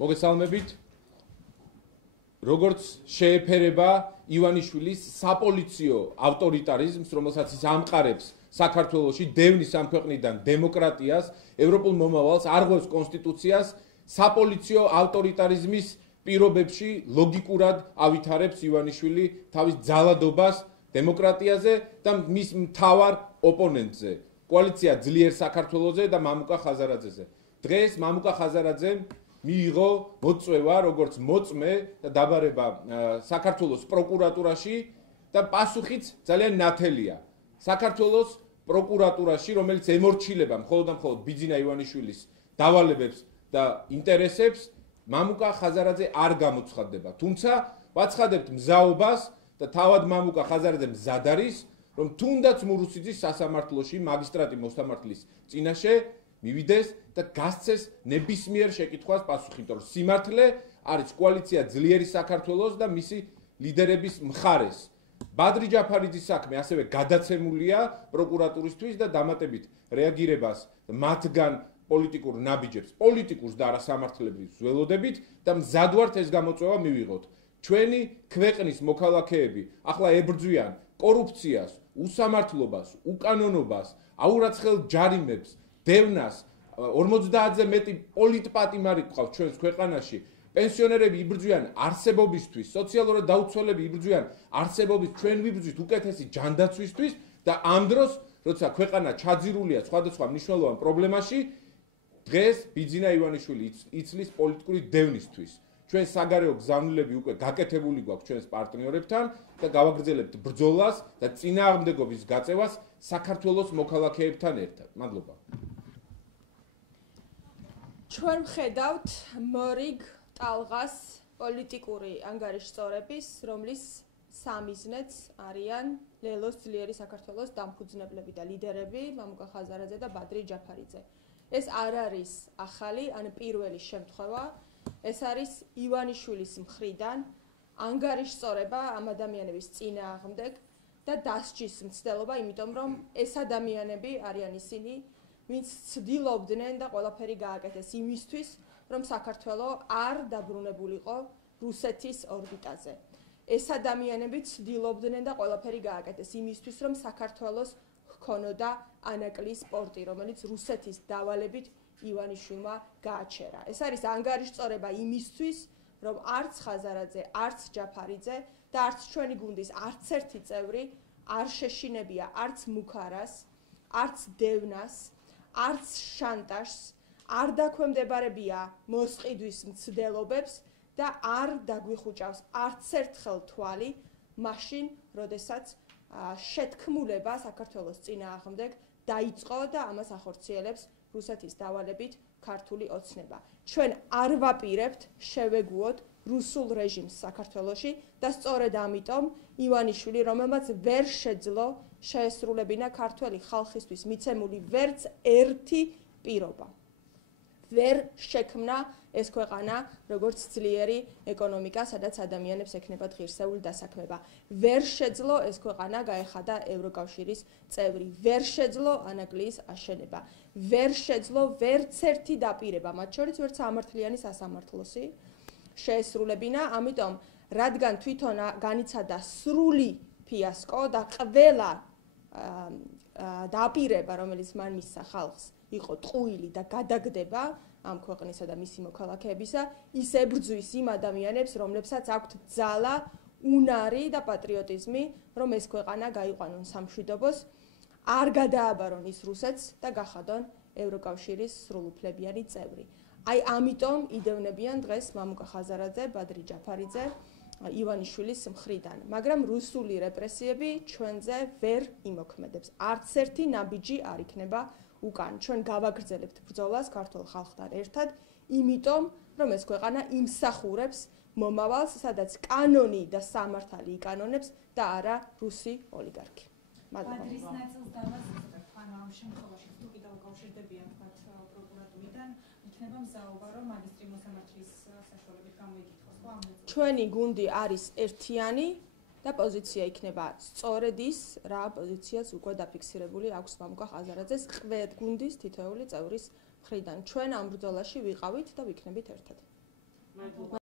მოგესალმებით. როგორც შეეფერება ივანიშვილის საპოლიციო ავტორიტარიზმს, რომელსაც ის ამყარებს საქართველოში დევნის ამ ქვეყნიდან დემოკრატიას, ევროპულ მომავალს, არღვევს კონსტიტუციას, საპოლიციო ავტორიტარიზმის პირობებში ლოგიკურად ავითარებს ივანიშვილი თავის ძალადობას დემოკრატიაზე და მის მთავარ ოპონენტზე, კოალიცია ძლიერ საქართველოზე და მამუკა ხაზარაძეზე. დღეს მამუკა ხაზარაძემ მიიღო მოწვევა როგორც მოწმე და დაბარება საქართველოს პროკურატურაში და პასუხიც ძალიან ნათელია. საქართველოს პროკურატურაში, რომელიც ემორჩილება მხოლოდ და მხოლოდ ბიძინა ივანიშვილის დავალებებს და ინტერესებს, მამუკა ხაზარაძე არ გამოცხადდება. თუმცა ვაცხადებთ მზაობას და თავად მამუკა ხაზარაძე მზად არის, რომ თუნდაც მურუსიძის სასამართლოში მაგისტრატი მოსამართლის წინაშე მივიდეს და გასცეს ნებისმიერ შეკითხვას პასუხი, იმიტომ რომ სიმართლე არის კოალიცია ძლიერი საქართველოს და მისი ლიდერების მხარეს. ბადრი ჯაფარიძის საქმე ასევე გადაცემულია პროკურატურისთვის და დამატებით რეაგირებას მათგან პოლიტიკურ ნაბიჯებს, პოლიტიკურს და არა სამართლებრივს ველოდებით და მზად ვართ ეს გამოწვევა მივიღოთ. ჩვენი ქვეყნის მოქალაქეები ახლა ებრძვიან კორუფციას, უსამართლობას, უკანონობას, აურაცხელ ჯარიმებს, დევნას, 50-ზე მეტი პოლიტპატიმარი გვყავს ჩვენს ქვეყანაში. პენსიონერები იბრძვიან არსებობისთვის, სოციალურად დაუცველები იბრძვიან არსებობის, ჩვენ ვიბრძვით უკეთესი ჯანდაცვისთვის და ამ დროს, როცა ქვეყანა ჩაძირულია სხვადასხვა მნიშვნელოვან პრობლემაში, დღეს ბიძინა ივანიშვილი იცლის პოლიტიკური დევნისთვის. ჩვენ საგარეო გზავნილები უკვე გაკეთებული გვაქვს ჩვენს პარტნიორებთან და გავაგრძელებთ ბრძოლას და წინააღმდეგობის გაწევას საქართველოს მოქალაქეებთან ერთად. მადლობა. ჩვენ ვხედავთ მორიგ ტალღას პოლიტიკური ანგარიშწორების, რომლის სამიზნეც არიან ლელოს ძლიერი საქართველოს დამფუძნებლები და ლიდერები მამუკა ხაზარაძე და ბადრი ჯაფარიძე. ეს არ არის ახალი, ან პირველი შემთხვევა, ეს არის ივანიშვილის მხრიდან ანგარიშწორება ამ ადამიანების წინააღმდეგ და დასჯის მცდელობა, იმიტომ რომ ეს ადამიანები არიან ისინი, ვინც ცდილობდნენ და ყველაფერი გააკეთეს იმისთვის, რომ საქართველო არ დაბრუნებულიყო რუსეთის ორბიტაზე. ეს ადამიანები ცდილობდნენ და ყველაფერი გააკეთეს იმისთვის, რომ საქართველოს ჰქონოდა ანაკლის პორტი, რომელიც რუსეთის დავალებით ივანიშვილმა გააჩერა. ეს არის ანგარიშწორება იმისთვის, რომ არც ხაზარაძე, არც ჯაფარიძე და არც ჩვენი გუნდის არც ერთი წევრი არ შეშინებია არც მუქარას, არც დევნას, არც შანტაჟს, არ დაქვემდებარებია მოსყიდვის მცდელობებს და არ დაგვიხუჭავს არც ერთხელ თვალი მაშინ, როდესაც შეთქმულება საქართველოს წინააღმდეგ დაიწყო და ამას ახორციელებს რუსეთის დავალებით ქართული ოცნება. ჩვენ არ ვაპირებთ შევეგუოთ რუსულ რეჟიმს საქართველოში და სწორედ ამიტომ ივანიშვილი, რომელმაც ვერ შეძლო შეესრულებინა ქართველი ხალხისთვის მიცემული ვერც ერთი პირობა. ვერ შექმნა ეს ქვეყანა როგორც ძლიერი ეკონომიკა, სადაც ადამიანებს ექნებათ ღირსეული დასაქმება. ვერ შეძლო ეს ქვეყანა გაეხადა ევროკავშირის წევრი. ვერ შეძლო ანაკლიის აშენება. ვერ შეძლო ვერც ერთი დაპირება, მათ შორის ვერც სამართლიანი სასამართლოსი შეესრულებინა, ამიტომ რადგან თვითონ განიცადა სრული ფიასკო და ყველა დაპირება, რომელიც მან მისცა ხალხს, იყო ტყუილი და გადაგდება ამ ქვეყნისა და მისი მოქალაქეებისა, ის ებრძვის იმ ადამიანებს, რომლებსაც აქვთ ძალა, უნარი და პატრიოტიზმი, რომ ეს ქვეყანა გაიყვანონ სამშვიდობოს, არ გადააბარონ ის რუსეთს და გახადონ ევროკავშირის სრულუფლებიანი წევრი. აი ამიტომ იდევნებიან დღეს მამუკა ხაზარაძე, ბადრი ჯაფარიძე ივანიშვილის მხრიდან, მაგრამ რუსული რეპრესიები ჩვენზე ვერ იმოქმედებს. არც ერთი ნაბიჯი არ იქნება უკან. ჩვენ გავაგრძელებთ ბრძოლას ქართულ ხალხთან ერთად, იმიტომ რომ ეს ქვეყანა იმსახურებს მომავალს, სადაც კანონი და სამართალი იკანონებს და არა რუსი ოლიგარქი. მადლობა. ბადრის ნაწილს დავაზუსტებ, ანუ ამ შემთხვევაში თუ კიდევ უკავშირდებიან თქვათ პროკურატურიდან, იქნება მზაობა, რომ მაგისტრი მოსამართლის საშუალებით გამოიკითხოს ხო ამ ნაწილს. ჩვენი გუნდი არის ერთიანი და პოზიცია იქნება სწორედ ის, რა პოზიციაც უკვე დაფიქსირებული აქვს მამუკა ხაზარაძეს ყველა გუნდის თითოეული წევრის მხრიდან. ჩვენ ამ ბრძოლაში ვიყავით და ვიქნებით ერთად. მადლობა.